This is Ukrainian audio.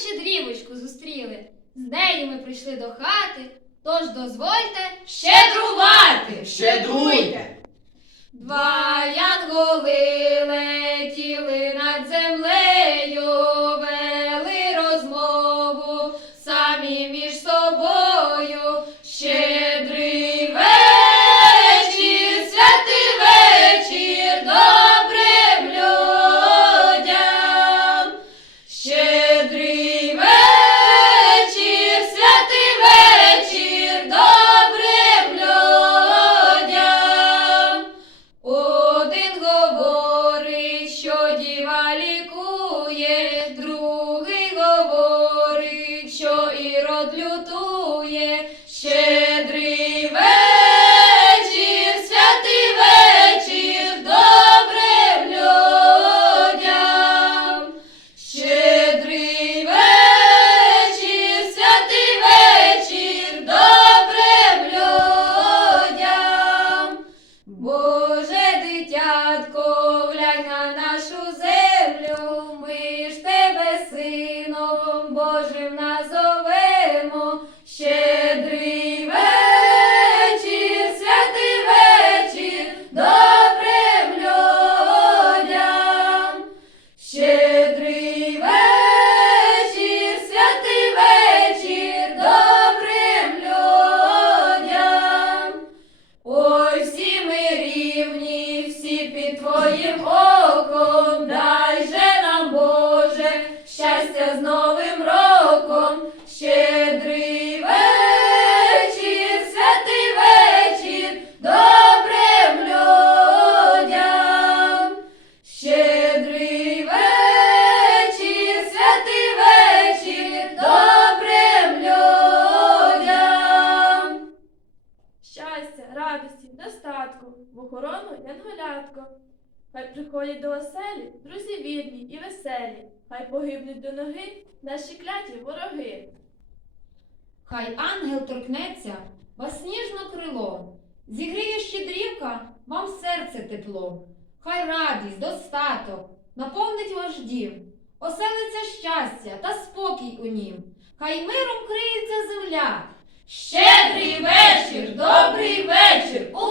щедрівочку зустріли. З нею ми прийшли до хати, тож дозвольте Щедрувати. Щедруйте. Два ірод лютує. Щедрий вечір, святий вечір, добрим людям. Щедрий вечір, святий вечір, добрим людям. Боже дитятко, глянь на нашу землю, ми ж тебе сином Божим назовемо. Щедрий вечір, святий вечір, добрим людям. Щедрий вечір, добрим людям. Всі ми рівні, всі під твоїм в охорону янголятко. Хай приходять до оселі друзі вірні і веселі, хай погибнуть до ноги наші кляті вороги. Хай ангел торкнеться вас ніжно крило, зігріє щедрівка вам серце тепло, хай радість, достаток наповнить ваш дім, оселиться щастя та спокій у нім, хай миром криється земля. Щедрий вечір, добрий вечір, у